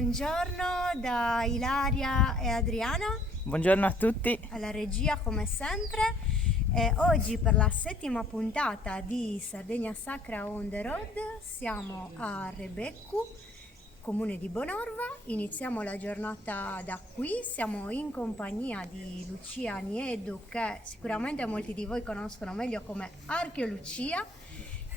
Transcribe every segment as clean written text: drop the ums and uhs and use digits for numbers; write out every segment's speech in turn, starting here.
buongiorno da Ilaria e Adriana, Buongiorno a tutti. alla regia come sempre. Oggi per la settima puntata di Sardegna Sacra on the road siamo a Rebeccu, comune di Bonorva. Iniziamo la giornata da qui, siamo in compagnia di Lucia Niedu, che sicuramente molti di voi conoscono meglio come Archeolucia,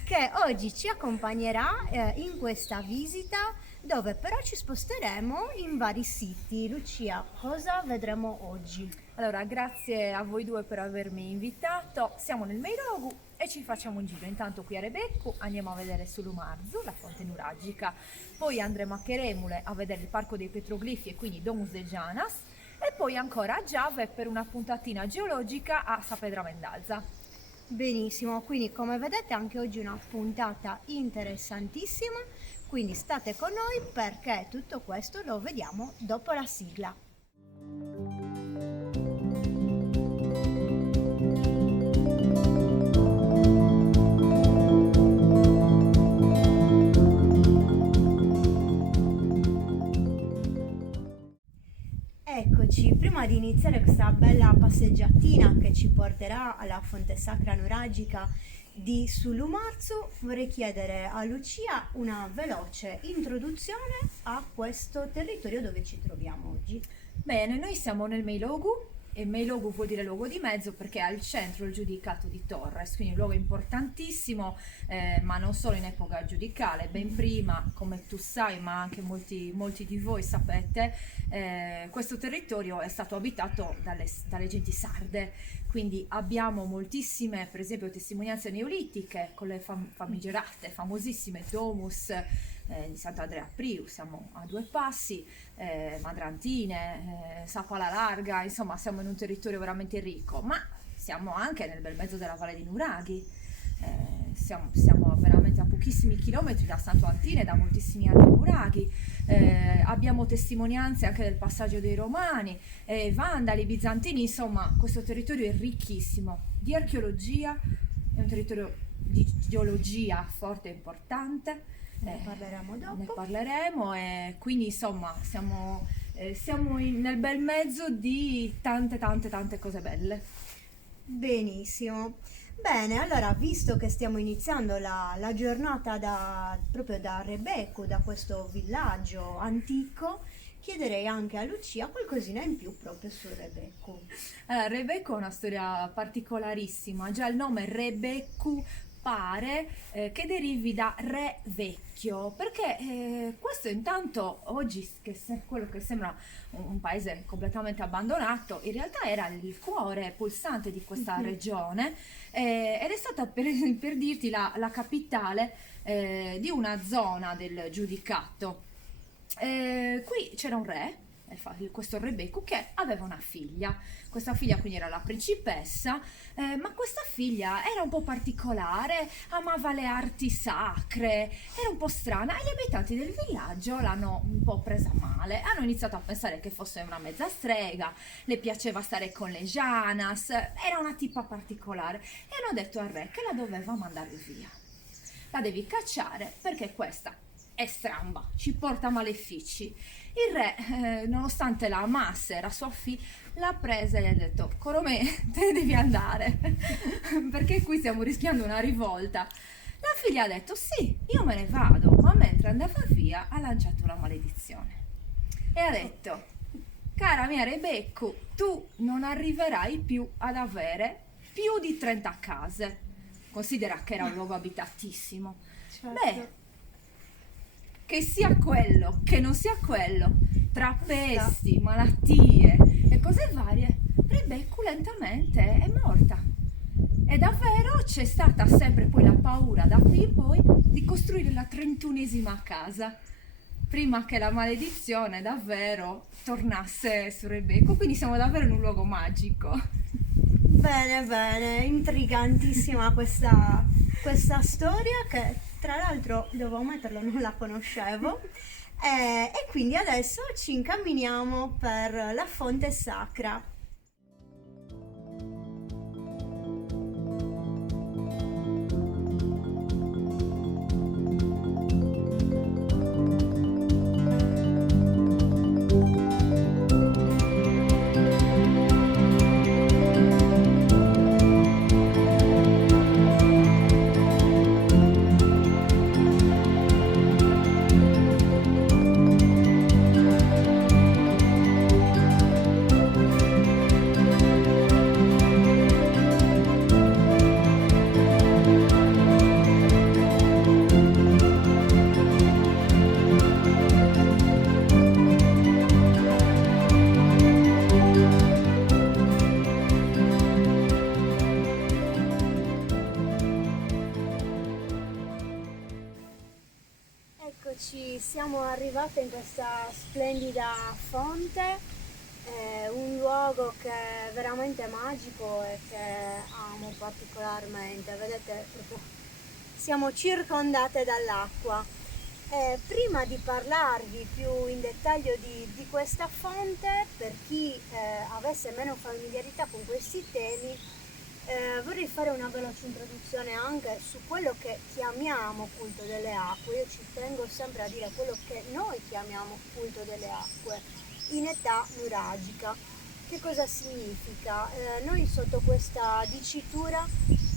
che oggi ci accompagnerà in questa visita, dove però ci sposteremo in vari siti. Lucia, cosa vedremo oggi? Allora, grazie a voi due per avermi invitato. Siamo nel Meilogu e ci facciamo un giro. Intanto qui a Rebeccu andiamo a vedere Sulumarzu, la fonte nuragica. Poi andremo a Cheremule a vedere il Parco dei Petroglifi e quindi Domus de Janas. E poi ancora a Giave per una puntatina geologica a Sapedra Mendalza. Benissimo, quindi come vedete anche oggi una puntata interessantissima, quindi state con noi perché tutto questo lo vediamo dopo la sigla. Eccoci, prima di iniziare questa bella passeggiatina che ci porterà alla fonte sacra nuragica di Sulumarzu, vorrei chiedere a Lucia una veloce introduzione a questo territorio dove ci troviamo oggi. Bene, noi siamo nel Meilogu e Meilogu vuol dire luogo di mezzo perché è al centro il giudicato di Torres, quindi un luogo importantissimo, ma non solo in epoca giudicale, ben prima, come tu sai, ma anche molti di voi sapete, questo territorio è stato abitato dalle genti sarde, quindi abbiamo moltissime, per esempio, testimonianze neolitiche con le famigerate, famosissime Domus di Sant'Andrea Priu, siamo a due passi, Madrantine, Sapala Larga, insomma siamo in un territorio veramente ricco, ma siamo anche nel bel mezzo della Valle di Nuraghi, siamo veramente a pochissimi chilometri da Santo Antine e da moltissimi altri nuraghi, abbiamo testimonianze anche del passaggio dei Romani, Vandali, Bizantini, insomma questo territorio è ricchissimo di archeologia, è un territorio di geologia forte e importante. Ne parleremo dopo. Ne parleremo e quindi insomma siamo nel bel mezzo di tante cose belle. Benissimo. Bene, allora visto che stiamo iniziando la giornata proprio da Rebeccu, da questo villaggio antico, chiederei anche a Lucia qualcosina in più proprio su Rebeccu. Allora, Rebeccu è una storia particolarissima, già il nome Rebeccu pare che derivi da re vecchio, perché questo intanto oggi, quello che sembra un paese completamente abbandonato, in realtà era il cuore pulsante di questa regione, ed è stata per dirti la capitale di una zona del giudicato. Qui c'era un re, questo Rebeccu, che aveva una figlia. Questa figlia quindi era la principessa, ma questa figlia era un po' particolare, amava le arti sacre, era un po' strana e gli abitanti del villaggio l'hanno un po' presa male. Hanno iniziato a pensare che fosse una mezza strega, le piaceva stare con le Janas, era una tipa particolare e hanno detto al re che la doveva mandare via. La devi cacciare perché questa è stramba, ci porta malefici. Il re, nonostante la amasse, era sua figlia, l'ha presa e gli ha detto: Coromè, te ne devi andare perché qui stiamo rischiando una rivolta. La figlia ha detto: sì, io me ne vado, ma mentre andava via ha lanciato una maledizione e ha detto: cara mia Rebeccu, tu non arriverai più ad avere più di 30 case. Considera che era un luogo abitatissimo. Certo. Beh, che sia quello, che non sia quello, tra pesti, malattie e cose varie, Rebeccu lentamente è morta. E davvero c'è stata sempre poi la paura da qui in poi di costruire la 31esima casa, prima che la maledizione davvero tornasse su Rebeccu. Quindi siamo davvero in un luogo magico. Bene, intrigantissima questa storia che tra l'altro, devo ammetterlo, non la conoscevo, e quindi adesso ci incamminiamo per la fonte sacra. oggi siamo arrivate in questa splendida fonte, un luogo che è veramente magico e che amo particolarmente. Vedete, proprio siamo circondate dall'acqua. Prima di parlarvi più in dettaglio di questa fonte, per chi avesse meno familiarità con questi temi, vorrei fare una veloce introduzione anche su quello che chiamiamo culto delle acque. Io ci tengo sempre a dire quello che noi chiamiamo culto delle acque in età nuragica. Che cosa significa? Noi sotto questa dicitura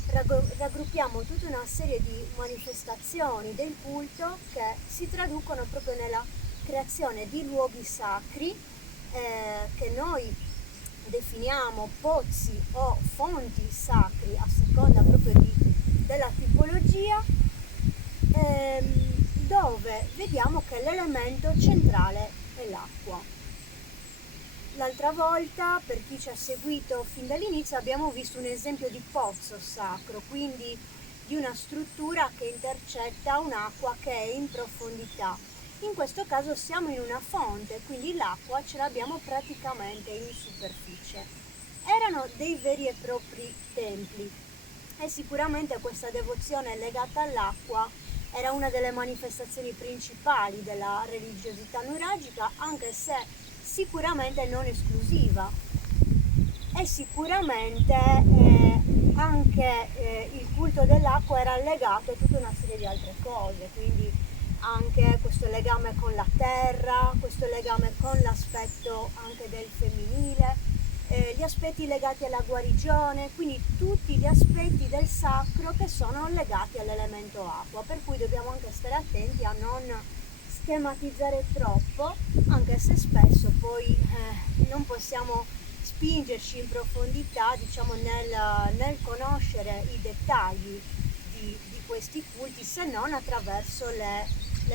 raggruppiamo tutta una serie di manifestazioni del culto che si traducono proprio nella creazione di luoghi sacri che noi definiamo pozzi o fonti sacri a seconda proprio della tipologia, dove vediamo che l'elemento centrale è l'acqua. L'altra volta, per chi ci ha seguito fin dall'inizio, abbiamo visto un esempio di pozzo sacro, quindi di una struttura che intercetta un'acqua che è in profondità. In questo caso siamo in una fonte, quindi l'acqua ce l'abbiamo praticamente in superficie. Erano dei veri e propri templi e sicuramente questa devozione legata all'acqua era una delle manifestazioni principali della religiosità nuragica, anche se sicuramente non esclusiva, e sicuramente anche il culto dell'acqua era legato a tutta una serie di altre cose, quindi anche questo legame con la terra, questo legame con l'aspetto anche del femminile, gli aspetti legati alla guarigione, quindi tutti gli aspetti del sacro che sono legati all'elemento acqua, per cui dobbiamo anche stare attenti a non schematizzare troppo, anche se spesso poi non possiamo spingerci in profondità, diciamo, nel conoscere i dettagli di questi culti, se non attraverso le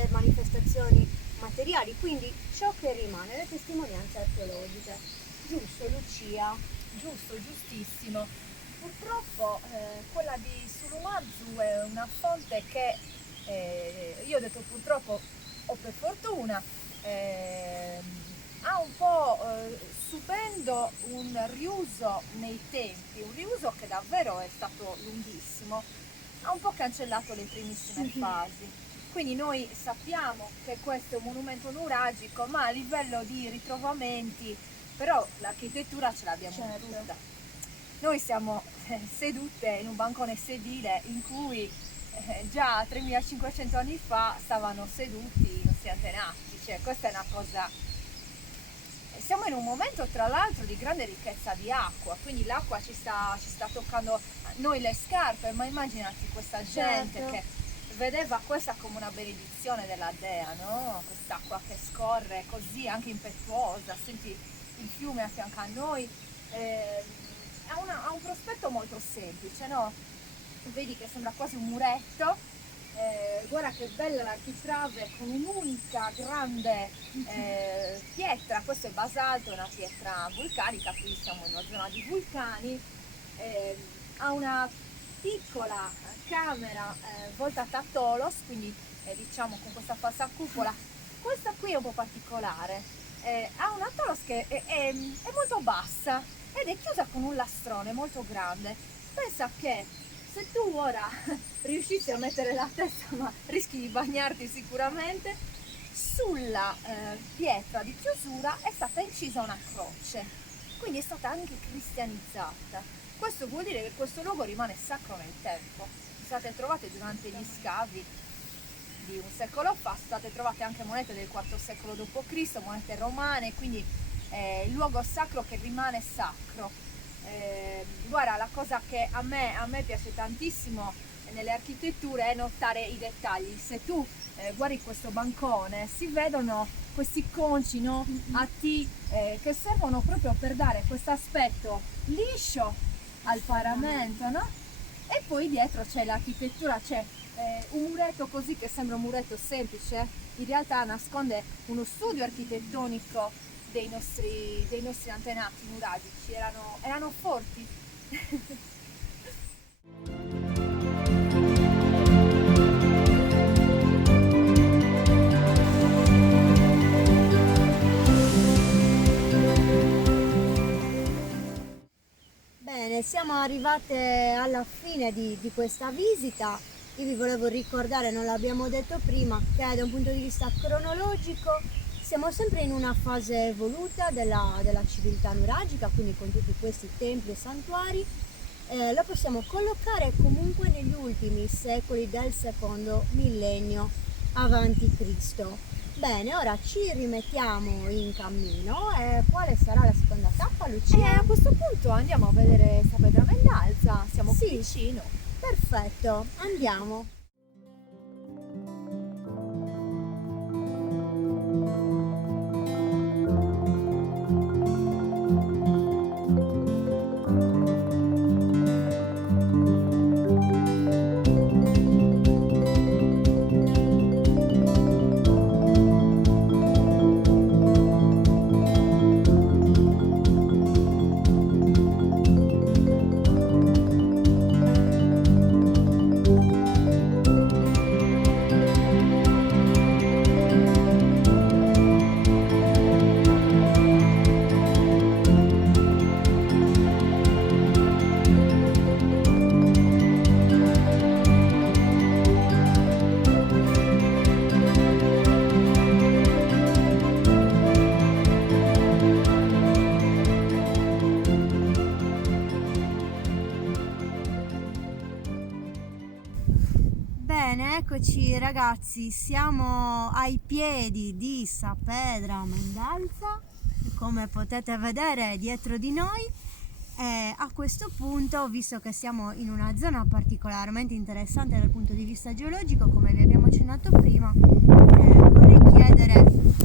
manifestazioni materiali, quindi ciò che rimane, le testimonianze archeologiche. Giusto, Lucia? Giusto, giustissimo. Purtroppo quella di Surumazzu è una fonte che, io ho detto purtroppo o per fortuna, ha un po' subendo un riuso nei tempi, un riuso che davvero è stato lunghissimo, ha un po' cancellato le primissime fasi. Quindi noi sappiamo che questo è un monumento nuragico, ma a livello di ritrovamenti, però l'architettura ce l'abbiamo tutta. Noi siamo sedute in un bancone sedile in cui già 3500 anni fa stavano seduti i nostri antenati, cioè questa è una cosa. Siamo in un momento tra l'altro di grande ricchezza di acqua, quindi l'acqua ci sta toccando noi le scarpe, ma immaginati questa gente che vedeva questa come una benedizione della dea, no? Quest'acqua che scorre così anche impetuosa, senti il fiume a fianco a noi, ha un prospetto molto semplice, no? Vedi che sembra quasi un muretto, guarda che bella l'architrave con un'unica grande pietra, questo è basalto, è una pietra vulcanica, qui siamo in una zona di vulcani, ha una piccola camera voltata a tolos, quindi diciamo con questa falsa cupola. Questa qui è un po' particolare, ha una tolos che è molto bassa ed è chiusa con un lastrone molto grande. Pensa che se tu ora riuscissi a mettere la testa, ma rischi di bagnarti sicuramente, sulla pietra di chiusura è stata incisa una croce, quindi è stata anche cristianizzata. Questo vuol dire che questo luogo rimane sacro nel tempo. Sono state trovate durante gli scavi di un secolo fa, sono state trovate anche monete del IV secolo d.C., monete romane, quindi il luogo sacro che rimane sacro. Guarda, la cosa che a me piace tantissimo nelle architetture è notare i dettagli. Se tu guardi questo bancone, si vedono questi conci, no? A T che servono proprio per dare questo aspetto liscio al paramento, no? E poi dietro c'è l'architettura, c'è un muretto così che sembra un muretto semplice, in realtà nasconde uno studio architettonico dei nostri antenati nuragici, erano forti. arrivate alla fine di questa visita. Io vi volevo ricordare, non l'abbiamo detto prima, che da un punto di vista cronologico siamo sempre in una fase evoluta della civiltà nuragica, quindi con tutti questi templi e santuari. Lo possiamo collocare comunque negli ultimi secoli del secondo millennio avanti Cristo. Bene, ora ci rimettiamo in cammino e quale sarà la seconda tappa, E Lucia? a questo punto andiamo a vedere Sa Pedra Mendalza, siamo qui Sì. vicino. Perfetto, andiamo. Bene, eccoci ragazzi, siamo ai piedi di Sa Pedra Mendalza, come potete vedere dietro di noi. E a questo punto, visto che siamo in una zona particolarmente interessante dal punto di vista geologico, come vi abbiamo accennato prima, vorrei chiedere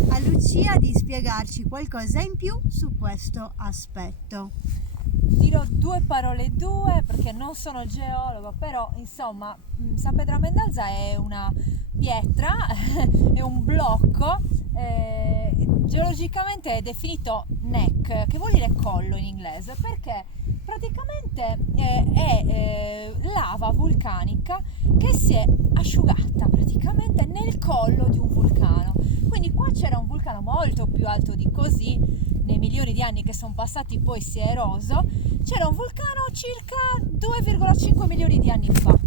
a Lucia di spiegarci qualcosa in più su questo aspetto. Dirò due parole perché non sono geologo, però insomma Sa Pedra Mendalza è una pietra, è un blocco, geologicamente è definito neck, che vuol dire collo in inglese, perché praticamente è lava vulcanica che si è asciugata praticamente nel collo di un vulcano. Quindi qua c'era un vulcano molto più alto di così, nei milioni di anni che sono passati poi si è eroso. C'era un vulcano circa 2,5 milioni di anni fa,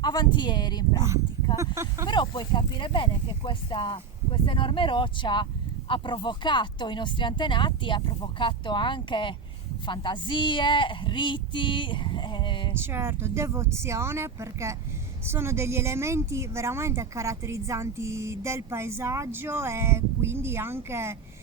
avanti ieri in pratica. Però puoi capire bene che questa enorme roccia ha provocato i nostri antenati, ha provocato anche fantasie, riti. Certo, devozione, perché sono degli elementi veramente caratterizzanti del paesaggio e quindi anche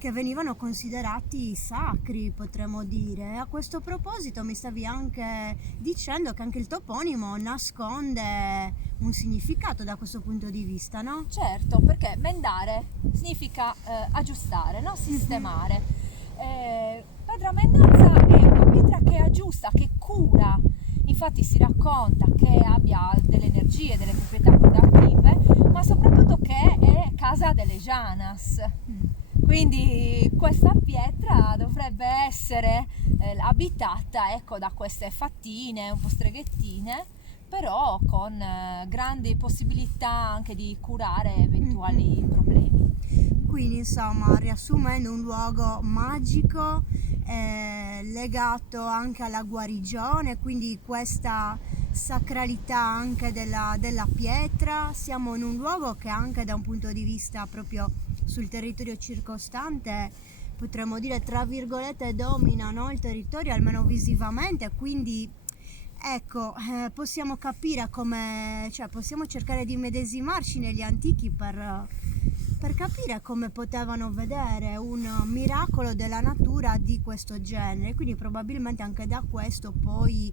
che venivano considerati sacri, potremmo dire. A questo proposito mi stavi anche dicendo che anche il toponimo nasconde un significato da questo punto di vista, no? Certo, perché mendare significa aggiustare, no? Sistemare. Pedra Mendalza è una pietra che aggiusta, che cura. Infatti si racconta che abbia delle energie, delle proprietà curative, ma soprattutto che è casa delle Janas. Quindi questa pietra dovrebbe essere abitata, ecco, da queste fattine un po' streghettine, però con grandi possibilità anche di curare eventuali problemi. Quindi insomma, riassumendo, un luogo magico, legato anche alla guarigione, quindi questa sacralità anche della pietra. Siamo in un luogo che anche da un punto di vista proprio sul territorio circostante, potremmo dire tra virgolette, domina, no, il territorio, almeno visivamente, quindi ecco, possiamo capire come, cioè possiamo cercare di medesimarci negli antichi per capire come potevano vedere un miracolo della natura di questo genere, quindi probabilmente anche da questo poi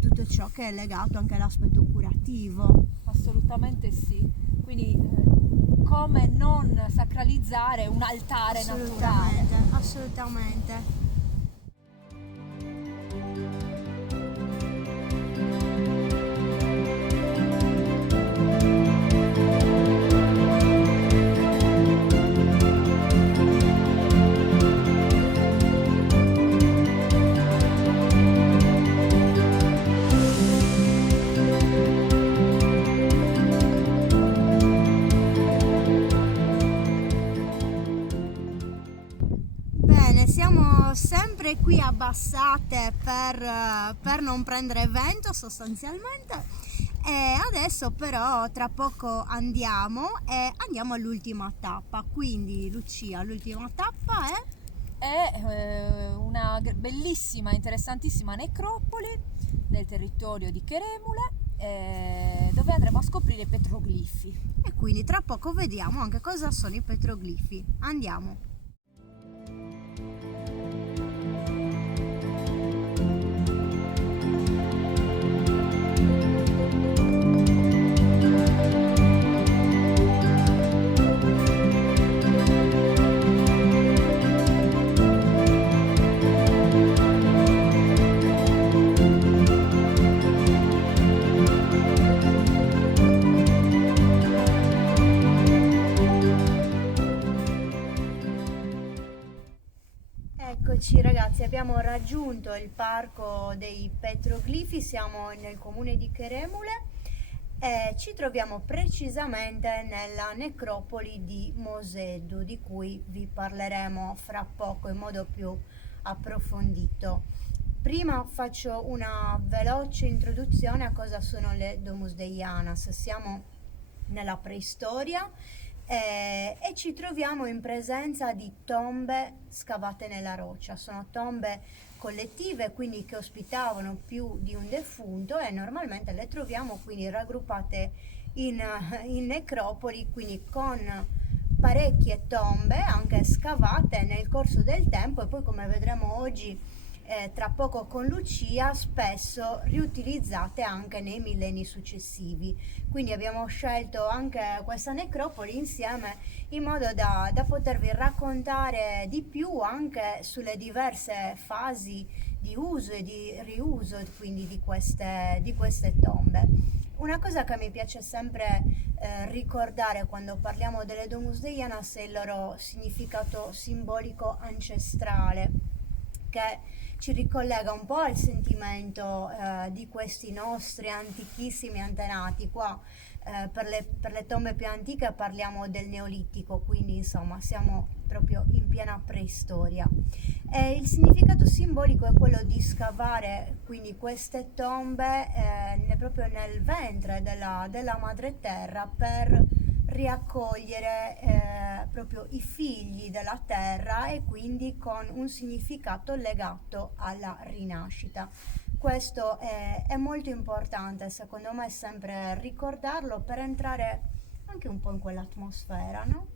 tutto ciò che è legato anche all'aspetto curativo. Assolutamente sì. Quindi come non sacralizzare un altare naturale? Assolutamente. Bene, siamo sempre sempre qui abbassate per non prendere vento sostanzialmente. E adesso però tra poco andiamo all'ultima tappa. Quindi Lucia, l'ultima tappa è una bellissima, interessantissima necropoli nel territorio di Cheremule, dove andremo a scoprire i petroglifi. e quindi tra poco vediamo anche cosa sono i petroglifi. Andiamo. Eccoci ragazzi, abbiamo raggiunto il parco dei petroglifi, siamo nel comune di Cheremule e ci troviamo precisamente nella necropoli di Moseddu, di cui vi parleremo fra poco in modo più approfondito. Prima faccio una veloce introduzione a cosa sono le Domus Deianas. Siamo nella preistoria e ci troviamo in presenza di tombe scavate nella roccia. Sono tombe collettive, quindi che ospitavano più di un defunto, e normalmente le troviamo quindi raggruppate in necropoli, quindi con parecchie tombe anche scavate nel corso del tempo, e poi, come vedremo oggi tra poco con Lucia, spesso riutilizzate anche nei millenni successivi. Quindi abbiamo scelto anche questa necropoli insieme in modo da potervi raccontare di più anche sulle diverse fasi di uso e di riuso quindi di queste tombe. Una cosa che mi piace sempre ricordare quando parliamo delle Domus Deianas è il loro significato simbolico ancestrale, che ci ricollega un po' al sentimento di questi nostri antichissimi antenati. Qua per le tombe più antiche parliamo del Neolitico, quindi insomma siamo proprio in piena preistoria. E il significato simbolico è quello di scavare quindi queste tombe proprio nel ventre della madre terra, per riaccogliere proprio i figli della terra, e quindi con un significato legato alla rinascita. Questo è molto importante, secondo me, sempre ricordarlo per entrare anche un po' in quell'atmosfera, no?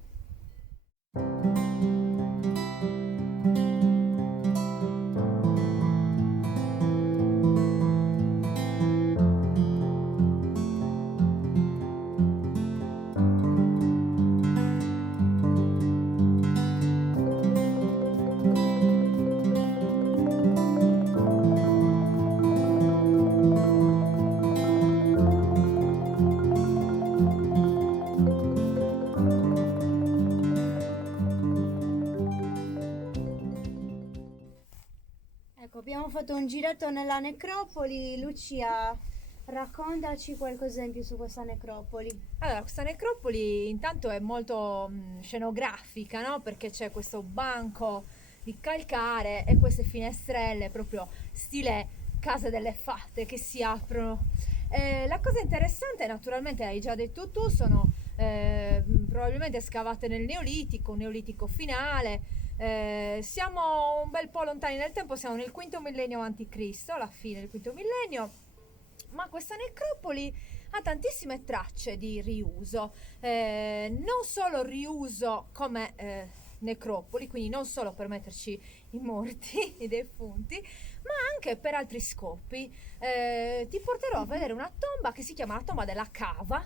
Ecco, abbiamo fatto un giretto nella necropoli. Lucia, raccontaci qualcosa in più su questa necropoli. Allora, questa necropoli intanto è molto scenografica, no? Perché c'è questo banco di calcare e queste finestrelle proprio stile case delle fate che si aprono. La cosa interessante, naturalmente, hai già detto tu, sono probabilmente scavate nel Neolitico, un Neolitico finale. Siamo un bel po' lontani nel tempo, siamo nel V millennio a.C., alla fine del V millennio, ma questa necropoli ha tantissime tracce di riuso, non solo riuso come necropoli, quindi non solo per metterci i morti, i defunti, ma anche per altri scopi. Ti porterò a vedere una tomba che si chiama la tomba della cava,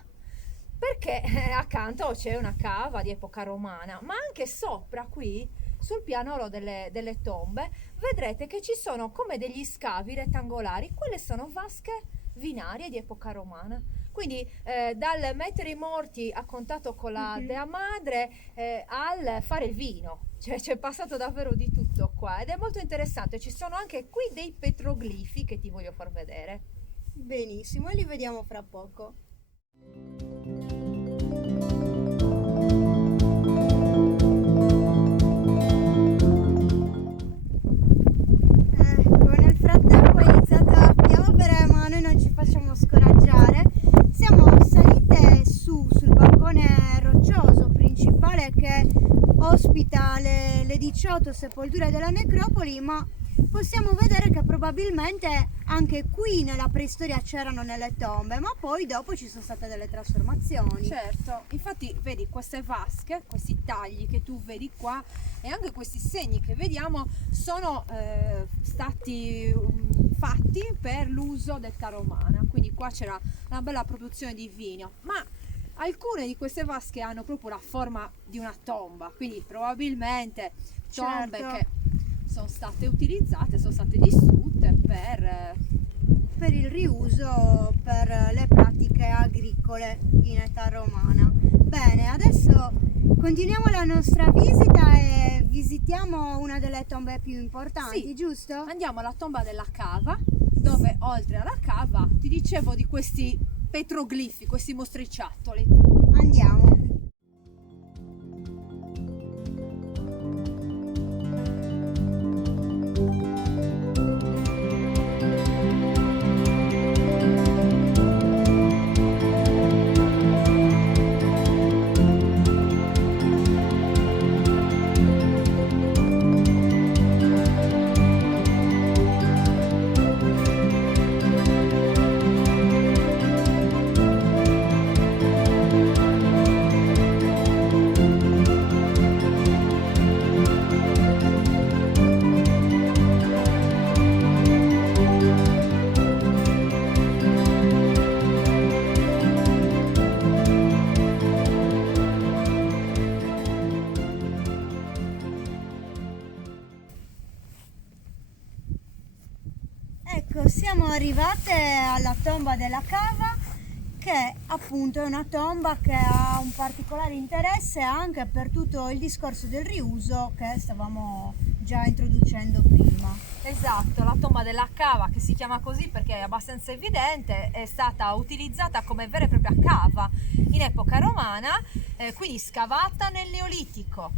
perché accanto c'è una cava di epoca romana, ma anche sopra qui sul pianoro delle tombe vedrete che ci sono come degli scavi rettangolari. Quelle sono vasche vinarie di epoca romana, quindi dal mettere i morti a contatto con la Dea Madre al fare il vino, cioè c'è passato davvero di tutto qua, ed è molto interessante. Ci sono anche qui dei petroglifi che ti voglio far vedere. Benissimo, e li vediamo fra poco. ospita le 18 sepolture della necropoli, ma possiamo vedere che probabilmente anche qui nella preistoria c'erano nelle tombe, ma poi dopo ci sono state delle trasformazioni. Certo, infatti vedi queste vasche, questi tagli che tu vedi qua e anche questi segni che vediamo sono stati fatti per l'uso detta romana, quindi qua c'era una bella produzione di vino, ma alcune di queste vasche hanno proprio la forma di una tomba, quindi probabilmente tombe Certo. che sono state utilizzate, sono state distrutte Per il riuso, per le pratiche agricole in età romana. Bene, adesso continuiamo la nostra visita e visitiamo una delle tombe più importanti, Sì. giusto? Andiamo alla tomba della cava, dove oltre alla cava ti dicevo di questi petroglifi, questi mostriciattoli. Andiamo. Ecco, siamo arrivate alla tomba della cava, che appunto è una tomba che ha un particolare interesse anche per tutto il discorso del riuso che stavamo già introducendo prima. Esatto, la tomba della cava, che si chiama così perché è abbastanza evidente, è stata utilizzata come vera e propria cava in epoca romana, quindi scavata nel Neolitico,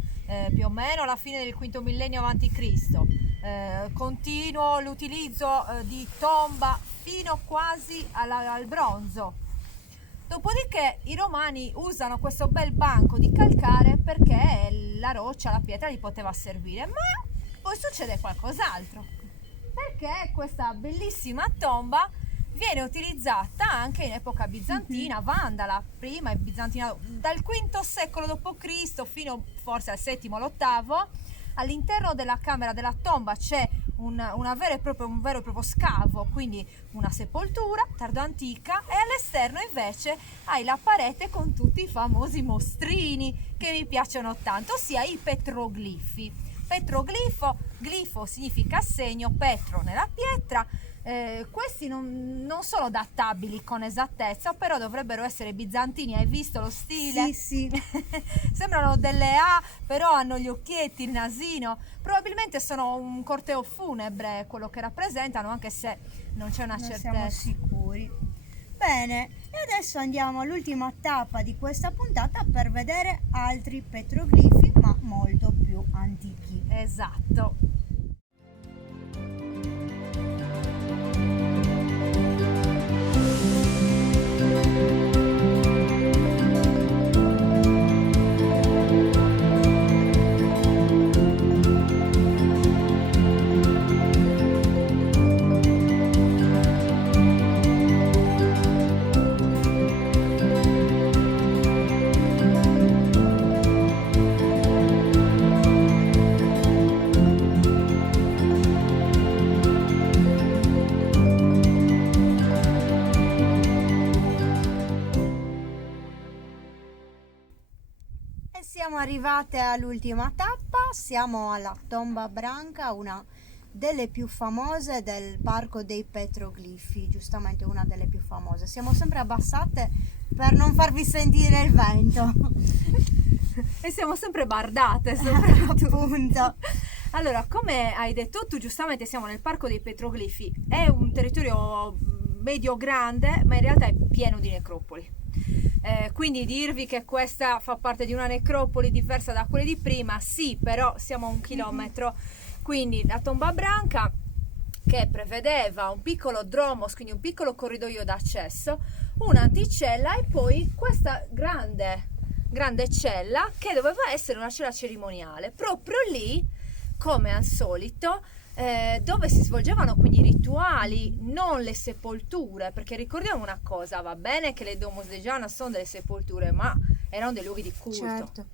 più o meno alla fine del V millennio a.C. Continuo l'utilizzo di tomba fino quasi al bronzo. Dopodiché i romani usano questo bel banco di calcare perché la roccia, la pietra gli poteva servire, ma poi succede qualcos'altro, perché questa bellissima tomba viene utilizzata anche in epoca bizantina, vandala, prima e bizantina, dal V secolo d.C. fino forse al VII o l'VIII. All'interno della camera della tomba c'è un vero e proprio scavo, quindi una sepoltura tardoantica, e all'esterno invece hai la parete con tutti i famosi mostrini che mi piacciono tanto, ossia i petroglifi. Petroglifo, glifo significa segno, petro nella pietra. Questi non sono databili con esattezza, però dovrebbero essere bizantini. Hai visto lo stile? Sì, sì. Sembrano delle A, però hanno gli occhietti, il nasino. Probabilmente sono un corteo funebre quello che rappresentano, anche se non c'è una Non certezza. siamo sicuri. Bene, e adesso andiamo all'ultima tappa di questa puntata per vedere altri petroglifi, ma molto più antichi. Esatto. E siamo arrivate all'ultima tappa, siamo alla Tomba Branca, una delle più famose del Parco dei Petroglifi, giustamente una delle più famose. Siamo sempre abbassate per non farvi sentire il vento. E siamo sempre bardate, Appunto. Allora, come hai detto tu, giustamente siamo nel Parco dei Petroglifi. È un territorio medio grande, ma in realtà è pieno di necropoli. Quindi dirvi che questa fa parte di una necropoli diversa da quelle di prima, sì, però siamo a 1 chilometro. Quindi la Tomba Branca, che prevedeva un piccolo dromos, quindi un piccolo corridoio d'accesso, un'anticella e poi questa grande grande cella che doveva essere una cella cerimoniale, proprio lì, come al solito, dove si svolgevano quindi i rituali, non le sepolture, perché ricordiamo una cosa, va bene che le Domus de Giana sono delle sepolture, ma erano dei luoghi di culto. Certo.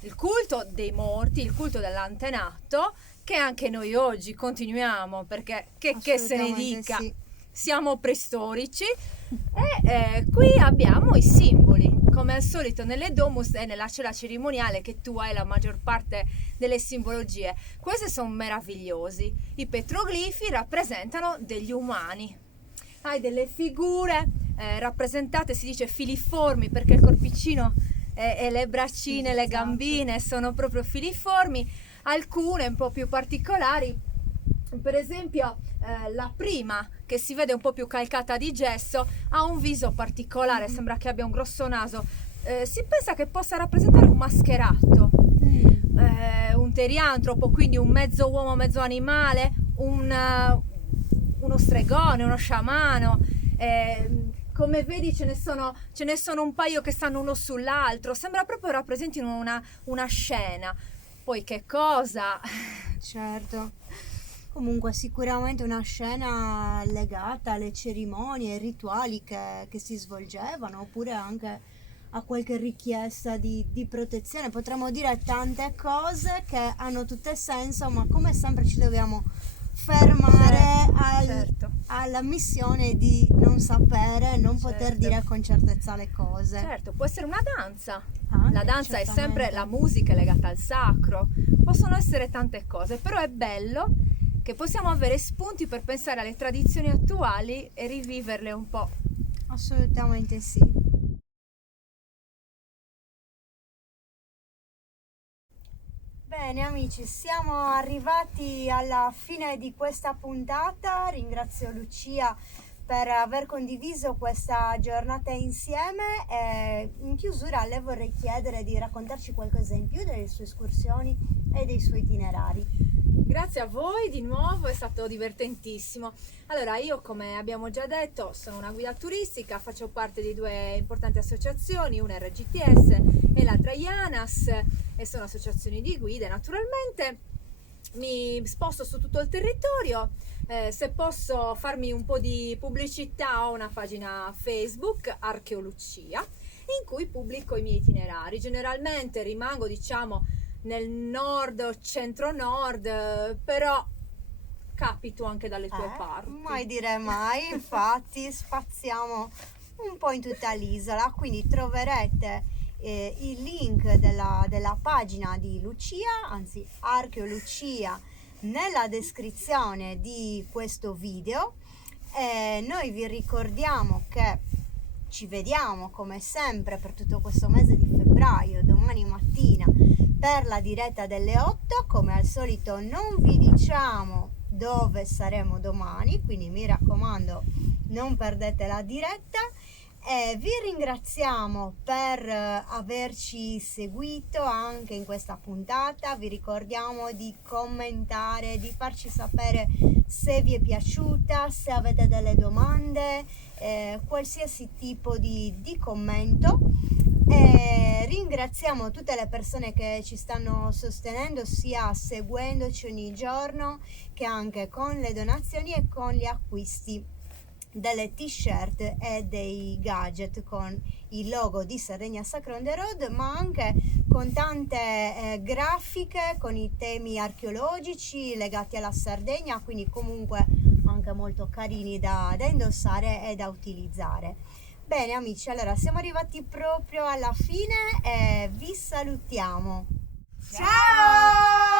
Il culto dei morti, il culto dell'antenato, che anche noi oggi continuiamo, perché che se ne Assolutamente dica, sì. siamo preistorici. E qui abbiamo i simboli, come al solito nelle Domus e nella cella cerimoniale, che tu hai la maggior parte delle simbologie. Questi sono meravigliosi. I petroglifi rappresentano degli umani. Hai delle figure rappresentate, si dice filiformi, perché il corpicino e le braccine, Sì, le esatto. gambine sono proprio filiformi, alcune un po' più particolari. Per esempio la prima, che si vede un po' più calcata di gesso, ha un viso particolare, sembra che abbia un grosso naso. Si pensa che possa rappresentare un mascherato, un teriantropo, quindi un mezzo uomo, mezzo animale, uno stregone, uno sciamano. Come vedi ce ne sono un paio che stanno uno sull'altro, sembra proprio rappresentino una scena. Poi che cosa? Certo. Comunque sicuramente una scena legata alle cerimonie, ai rituali che si svolgevano, oppure anche a qualche richiesta di protezione. Potremmo dire tante cose che hanno tutte senso, ma come sempre ci dobbiamo fermare Certo. alla missione di non sapere, non poter Certo. dire con certezza le cose. Certo, può essere una danza. Anche, La danza è sempre, certamente. la musica è legata al sacro, possono essere tante cose, però è bello che possiamo avere spunti per pensare alle tradizioni attuali e riviverle un po'. Assolutamente sì. Bene amici, siamo arrivati alla fine di questa puntata. Ringrazio Lucia per aver condiviso questa giornata insieme e in chiusura le vorrei chiedere di raccontarci qualcosa in più delle sue escursioni e dei suoi itinerari. Grazie a voi di nuovo, è stato divertentissimo. Allora, io come abbiamo già detto sono una guida turistica, faccio parte di due importanti associazioni, una RGTS e l'altra IANAS, e sono associazioni di guide. Naturalmente mi sposto su tutto il territorio, se posso farmi un po' di pubblicità ho una pagina Facebook, Archeolucia, in cui pubblico i miei itinerari. Generalmente rimango, diciamo, nel nord o centro-nord, però capito anche dalle tue parti. Mai dire mai, infatti spaziamo un po' in tutta l'isola, quindi troverete il link della pagina di Lucia, anzi Archeolucia, nella descrizione di questo video. Noi vi ricordiamo che ci vediamo come sempre per tutto questo mese di febbraio, domani mattina, per la diretta delle 8. Come al solito non vi diciamo dove saremo domani, quindi mi raccomando non perdete la diretta. Vi ringraziamo per averci seguito anche in questa puntata. Vi ricordiamo di commentare, di farci sapere se vi è piaciuta, se avete delle domande, qualsiasi tipo di commento. Ringraziamo tutte le persone che ci stanno sostenendo, sia seguendoci ogni giorno che anche con le donazioni e con gli acquisti delle t-shirt e dei gadget con il logo di Sardegna Sacra on the Road, ma anche con tante grafiche con i temi archeologici legati alla Sardegna, quindi comunque anche molto carini da indossare e da utilizzare. Bene amici, allora siamo arrivati proprio alla fine e vi salutiamo. Ciao!